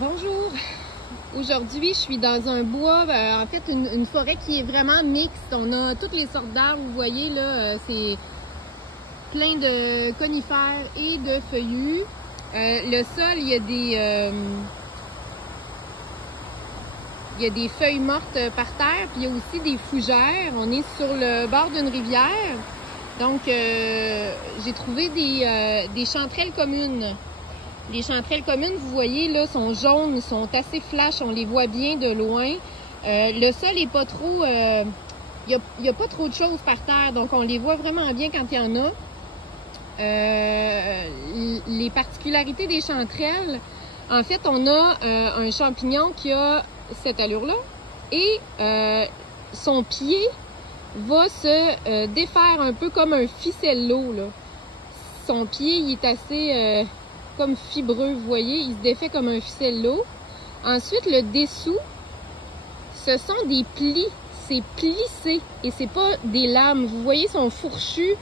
Bonjour! Aujourd'hui, je suis dans un bois, en fait une forêt qui est vraiment mixte. On a toutes les sortes d'arbres, vous voyez là, c'est plein de conifères et de feuillus. Le sol, il y a des feuilles mortes par terre, puis il y a aussi des fougères. On est sur le bord d'une rivière. Donc, j'ai trouvé des chanterelles communes. Les chanterelles communes, vous voyez, là, sont jaunes, sont assez flash, on les voit bien de loin. Le sol est pas trop... il y a pas trop de choses par terre, donc on les voit vraiment bien quand il y en a. Les particularités des chanterelles, en fait, on a un champignon qui a cette allure-là et son pied va se défaire un peu comme un ficello, là. Son pied, il est assez... comme fibreux, vous voyez, il se défait comme un ficello. Ensuite, le dessous, ce sont des plis, c'est plissé et c'est pas des lames. Vous voyez son fourchu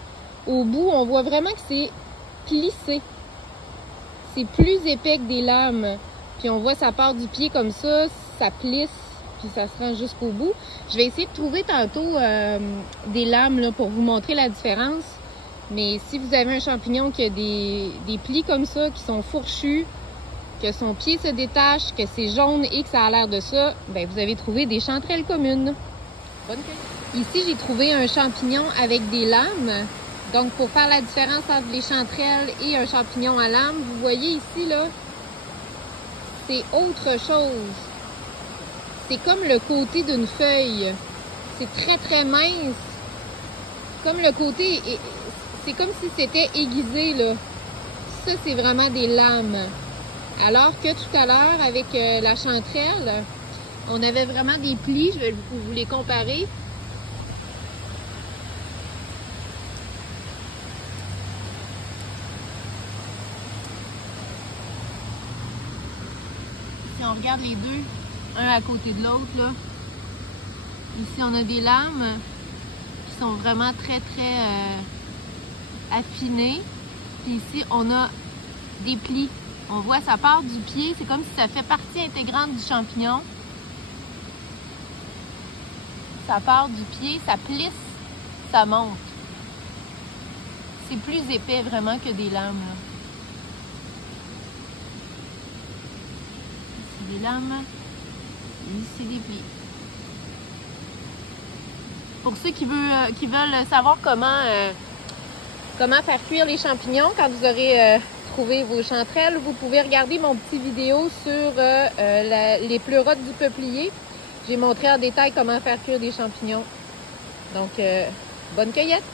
au bout, on voit vraiment que c'est plissé. C'est plus épais que des lames. Puis on voit ça part du pied comme ça plisse, puis ça se rend jusqu'au bout. Je vais essayer de trouver tantôt des lames là, pour vous montrer la différence. Mais si vous avez un champignon qui a des plis comme ça, qui sont fourchus, que son pied se détache, que c'est jaune et que ça a l'air de ça, ben vous avez trouvé des chanterelles communes. Bonne cueille. Ici, j'ai trouvé un champignon avec des lames. Donc, pour faire la différence entre les chanterelles et un champignon à lames, vous voyez ici, là, c'est autre chose. C'est comme le côté d'une feuille. C'est très, très mince. Comme le côté... C'est comme si c'était aiguisé, là. Ça, c'est vraiment des lames. Alors que tout à l'heure, avec la chanterelle, on avait vraiment des plis. Je vais vous les comparer. Si on regarde les deux, un à côté de l'autre, là. Ici, on a des lames qui sont vraiment très, très... affiné. Puis ici, on a des plis. On voit, ça part du pied. C'est comme si ça fait partie intégrante du champignon. Ça part du pied, ça plisse, ça monte. C'est plus épais vraiment que des lames. Là. Ici des lames. Ici des plis. Pour ceux qui veulent savoir comment faire cuire les champignons quand vous aurez trouvé vos chanterelles, vous pouvez regarder mon petit vidéo sur les pleurotes du peuplier. J'ai montré en détail comment faire cuire des champignons. Donc, bonne cueillette!